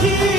here.